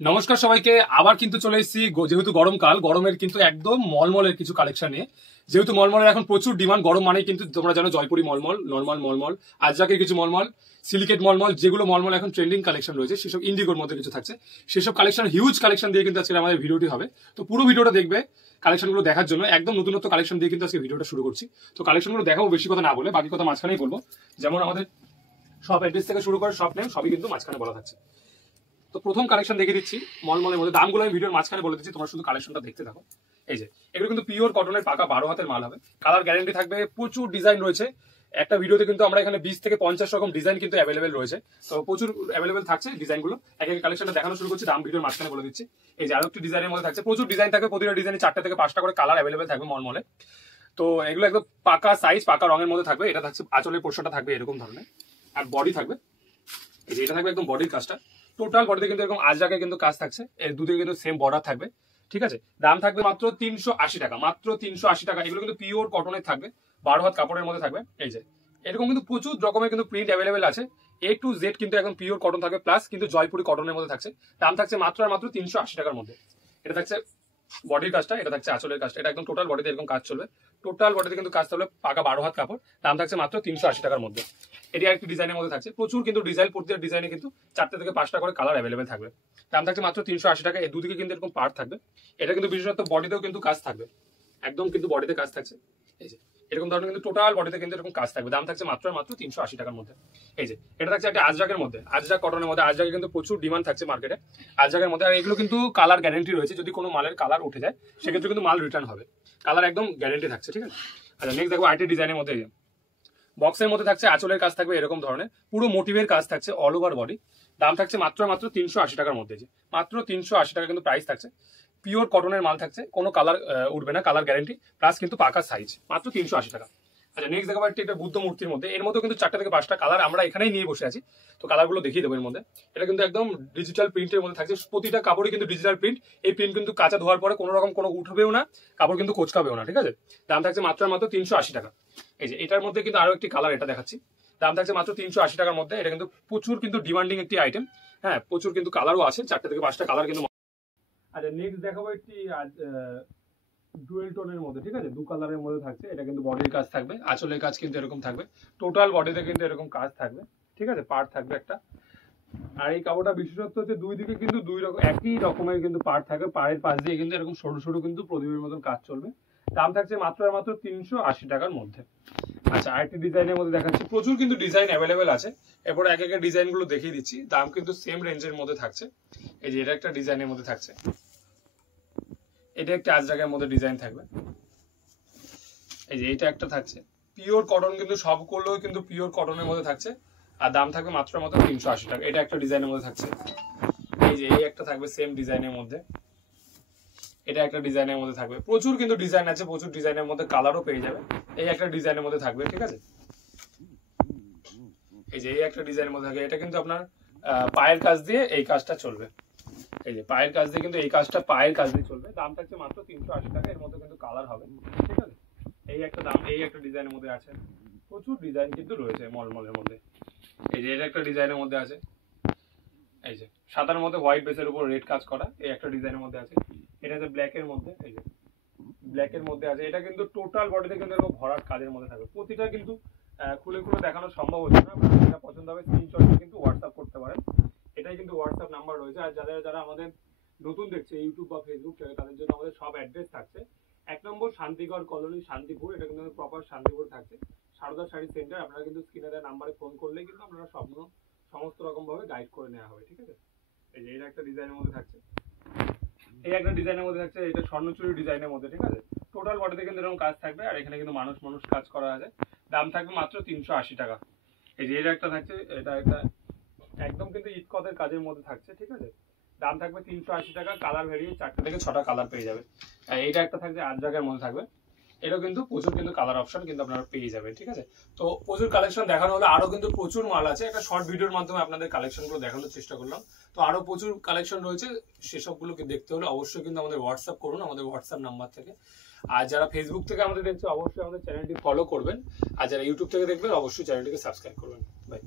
নমস্কার সবাইকে। আবার কিন্তু চলে এসেছি, যেহেতু গরমকাল, গরমের কিন্তু একদম মলমলের কিছু কালেকশন নিয়ে। যেহেতু মলমলের এখন প্রচুর ডিমান্ড, গরম মানেই কিন্তু তোমরা জানো জয়পুরি মলমল, নর্মাল মলমল, আজরাকের কিছু মলমল, সিলিকেট মলমল, যেগুলো মলমল এখন ট্রেন্ডিং কালেকশন রয়েছে, সেসব ইন্ডিগোর মধ্যে কিছু থাকছে, সেসব কালেকশন হিউজ কালেকশন দিয়ে কিন্তু আজকে আমাদের ভিডিওটি হবে। তো পুরো ভিডিওটা দেখবে কালেকশনগুলো দেখার জন্য। একদম নতুনত্ব কালেকশন দিয়ে কিন্তু আজকে ভিডিওটা শুরু করছি। তো কালেকশনগুলো দেখাবো, বেশি কথা না বলে, বাকি কথা মাঝখানেই বলবো। যেমন আমাদের সব অ্যাড্রেস থেকে শুরু করে সব নেম সবই কিন্তু মাঝখানে বলা থাকছে। তো প্রথম কালেকশন দেখে দিচ্ছি মলমলের মধ্যে। দামগুলো আমি ভিডিওর মাঝখানে বলে দিচ্ছি, তোমরা শুধু কালেকশনটা দেখতে থাকো। এই যে এগুলো কিন্তু পিওর কটনের পাকা 12 হাতের মাল হবে, কালার গ্যারান্টি থাকবে, প্রচুর ডিজাইন রয়েছে। একটা ভিডিওতে কিন্তু আমরা এখানে 20 থেকে 50 রকম ডিজাইন কিন্তু অ্যাভেলেবেল রয়েছে। তো প্রচুর অ্যাভেলেবেল থাকছে ডিজাইনগুলো। এক এক কালেকশনটা দেখানো শুরু করছি, দাম ভিডিওর মাঝখানে বলে দিচ্ছি। এই যে আরো একটি ডিজাইনের মধ্যে থাকছে, প্রচুর ডিজাইন থাকবে, প্রতিটা ডিজাইনে 4টা থেকে 5টা করে কালার অ্যাভেলেবেল থাকবে মলমলে। তো এগুলো একদম পাকা সাইজ, পাকা রঙের মধ্যে থাকবে। এটা থাকছে আঁচলের পোর্শনটা থাকবে এরকম ধরনের, আর বডি থাকবে এই যে এটা থাকবে একদম বডির কাজটা। টোটাল বডিতে কিন্তু এরকম আজরাকে কিন্তু কাজ থাকছে, এর দুদিকে কিন্তু সেম বর্ডার থাকবে। ঠিক আছে, দাম থাকবে মাত্র 380 টাকা, মাত্র 380 টাকা। এগুলো কিন্তু পিওর কটনের থাকবে, 12 হাত কাপড়ের মধ্যে থাকবে। এই যে এরকম কিন্তু প্রচুর রকমের কিন্তু প্রিন্ট অ্যাভেলেবেল আছে, A to Z কিন্তু একদম পিওর কটন থাকবে, প্লাস কিন্তু জয়পুরি কটনের মধ্যে থাকছে। দাম থাকছে মাত্র আর মাত্র 380 টাকার মধ্যে। এটা থাকছে বডির কাজটা, এটা থাকছে আঁচলের কাজটা। এটা একদম টোটাল বডিতে এরকম কাজ চলবে, টোটাল বডিতে কিন্তু কাজ চলবে, পাকা 12 হাত কাপড়। দাম থাকছে মাত্র 380 টাকার মধ্যে। এটি আরেকটি ডিজাইনের মধ্যে থাকছে, প্রচুর কিন্তু ডিজাইন, প্রতিটা ডিজাইনে কিন্তু 4টে থেকে 5টা করে কালার অ্যাভেলেবেল থাকবে। দাম থাকছে মাত্র 380 টাকা। এর দুদিকে কিন্তু এরকম পার্ট থাকবে। এটা কিন্তু বিশেষত বডিতেও কিন্তু কাজ থাকবে, একদম কিন্তু বডিতে কাজ থাকছে। এই যে এরকম ধরনের কিন্তু টোটাল বডিতে কিন্তু এরকম কাজ থাকবে। দাম থাকছে মাত্র মাত্র 380 টাকার মধ্যে। এই যে এটা থাকছে একটা আজরাকের মধ্যে, আজরাক কটনের মধ্যে। আজরাকে কিন্তু প্রচুর ডিমান্ড থাকছে মার্কেটে আজরাকের মধ্যে। আর এগুলো কিন্তু কালার গ্যারান্টি রয়েছে, যদি কোনো মালের কালার উঠে যায় সেক্ষেত্রে কিন্তু মাল রিটার্ন হবে, কালার একদম গ্যারান্টি থাকছে। ঠিক আছে, আচ্ছা নেক্সট দেখো আইটি ডিজাইনের মধ্যে। বক্সের মধ্যে থাকছে আঁচলের কাজ থাকবে এরকম ধরনের, পুরো মোটিভের কাজ থাকছে অল ওভার বডি। দাম থাকছে মাত্র মাত্র 380 টাকার মধ্যে। যে মাত্র 380 টাকা কিন্তু প্রাইস থাকছে। পিওর কটনের মাল থাকছে, কোনো কালার উঠবে না, কালার গ্যারান্টি, প্লাস কিন্তু পাকা সাইজ, মাত্র 380 টাকা। আচ্ছা নেক্সট দেখাবো একটা বুদ্ধ মূর্তির মধ্যে। এর মধ্যে কিন্তু 4টা থেকে 5টা কালার আমরা এখানেই নিয়ে বসে আছি, তো কালারগুলো দেখিয়ে দেবো। এর মধ্যে এটা কিন্তু একদম ডিজিটাল প্রিন্টের মধ্যে থাকছে, প্রতিটা কাপড়ই কিন্তু ডিজিটাল প্রিন্ট। এই প্রিন্ট কিন্তু কাঁচা ধোয়ার পরে কোনো রকম কোনো উঠবেও না, কাপড় কিন্তু কোচকাবেও না। ঠিক আছে, দাম থাকছে মাত্র মাত্র 380 টাকা। এই যে এটার মধ্যে কিন্তু আরো একটি কালার, এটা দেখাচ্ছি। দাম থাকছে মাত্র 380 টাকার মধ্যে। এটা কিন্তু প্রচুর কিন্তু ডিমান্ডিং একটি আইটেম। হ্যাঁ, প্রচুর কিন্তু কালারও আছে, 4টে থেকে 5টা কালার কিন্তু। আচ্ছা নেক্সট দেখাবো একটি ডুয়েল টোনের মধ্যে। ঠিক আছে, 2 কালারের মধ্যে থাকছে। এটা কিন্তু বডির কাজ থাকবে, আঁচলের কাজ কিন্তু এরকম থাকবে, টোটাল বডিতে কিন্তু এরকম কাজ থাকবে। ঠিক আছে, পার্ট থাকবে একটা। আর এই কাপড়টা বিশেষত্ব হচ্ছে দুই দিকে কিন্তু একই রকমের কিন্তু পার্ট থাকবে, পাড়ের পাশ দিয়ে কিন্তু এরকম সরু সরু কিন্তু প্রদীপের মতন কাজ চলবে। দাম থাকছে মাত্র আর মাত্র 380 টাকার মধ্যে। আচ্ছা আরেকটি ডিজাইনের মধ্যে দেখাচ্ছি, প্রচুর কিন্তু ডিজাইন অ্যাভেলেবেল আছে। এরপর এক এক ডিজাইন গুলো দেখিয়ে দিচ্ছি, দাম কিন্তু সেম রেঞ্জের মধ্যে থাকছে। এই যে এটা একটা ডিজাইনের মধ্যে থাকছে, এটা একটা আজরাকের মধ্যে ডিজাইন থাকবে। এই যে এটা একটা থাকছে পিওর কটন, কিন্তু সবগুলো কিন্তু পিওর কটনের মধ্যে থাকছে। আর দাম থাকবে মাত্র মাত্র 380 টাকা। এটা একটা ডিজাইনের মধ্যে থাকছে। এই যে এই একটা থাকবে সেম ডিজাইনের মধ্যে, এটা একটা ডিজাইনের মধ্যে থাকবে। প্রচুর কিন্তু ডিজাইন আছে, প্রচুর ডিজাইনের মধ্যে কালারও পেয়ে যাবে। এই একটা ডিজাইনের মধ্যে থাকবে। ঠিক আছে, এই যে এই একটা ডিজাইনের মধ্যে থাকবে। এটা কিন্তু আপনার পায়ের কাজ দিয়ে এই কাজটা চলবে। এই যে পায়ের কাজ দিয়ে কিন্তু এই কাজটা পায়ের কাজ দিয়ে চলবে। দাম থাকছে মাত্র 380 টাকা। এর মধ্যে কিন্তু কালার হবে। ঠিক আছে, এই একটা দাম, এই একটা ডিজাইনের মধ্যে আছে। প্রচুর ডিজাইন কিন্তু রয়েছে মলমলের মধ্যে। এই যে এটা একটা ডিজাইনের মধ্যে আছে, এই যে সাদার মধ্যে হোয়াইট বেসের উপর রেড কাজ করা। এই একটা ডিজাইনের মধ্যে আছে। এটা হচ্ছে ব্ল্যাক এর মধ্যে, এই যে ব্ল্যাক এর মধ্যে আছে। এটা কিন্তু টোটাল বডিতে কিন্তু এরকম ভরাট কাজের মধ্যে থাকবে। প্রতিটা কিন্তু খুলে খুলে দেখানো সম্ভব হচ্ছে না, আপনারা যেটা পছন্দ হবে স্ক্রিনশট দিয়ে কিন্তু হোয়াটসঅ্যাপ করতে পারেন। এটাই কিন্তু হোয়াটসঅ্যাপ নাম্বার রয়েছে। আর যারা আমাদের নতুন দেখছে ইউটিউব বা ফেসবুক থেকে, তাদের জন্য আমাদের সব অ্যাড্রেস থাকছে। 1 নম্বর শান্তিগড় কলোনি, শান্তিপুর। এটা কিন্তু প্রপার শান্তিপুর থাকছে, সারদা শাড়ি সেন্টার। আপনারা কিন্তু স্ক্রিনে দেওয়া নাম্বারে ফোন করলেই কিন্তু আপনারা সমস্ত রকম ভাবে গাইড করে নেওয়া হবে। ঠিক আছে, এই যে এটা একটা ডিজাইনের মধ্যে থাকছে, এই একটা ডিজাইনের মধ্যে থাকছে। এটা স্বর্ণচুরি ডিজাইনের মধ্যে। ঠিক আছে, টোটাল বডিতে কিন্তু এরকম কাজ থাকবে। আর এখানে কিন্তু মানুষ কাজ করা আছে। দাম থাকবে মাত্র 380 টাকা। এই যে এটা একটা থাকছে, এটা একটা একদম কিন্তু ইটকতের কাজের মধ্যে থাকছে। ঠিক আছে, দাম থাকবে 380 টাকা। কালার ভেরিয়ে 4টে থেকে 6টা কালার পেয়ে যাবে। এইটা একটা থাকছে আজরাকের মধ্যে থাকবে। এটাও কিন্তু প্রচুর কিন্তু কালার অপশন কিন্তু আপনারা পেয়ে যাবেন। ঠিক আছে, তো প্রচুর কালেকশন দেখানো হলো, আরো কিন্তু প্রচুর মাল আছে। একটা শর্ট ভিডিওর মাধ্যমে আপনাদের কালেকশন গুলো দেখানোর চেষ্টা করলাম। তো আরো প্রচুর কালেকশন রয়েছে, সেসবগুলোকে দেখতে হলে অবশ্যই কিন্তু আমাদের হোয়াটসঅ্যাপ করুন, আমাদের হোয়াটসঅ্যাপ নাম্বার থেকে। আর যারা ফেসবুক থেকে আমাদের দেখছে অবশ্যই আমাদের চ্যানেলটি ফলো করবেন। আর যারা ইউটিউব থেকে দেখবেন অবশ্যই চ্যানেলটিকে সাবস্ক্রাইব করবেন। বাই।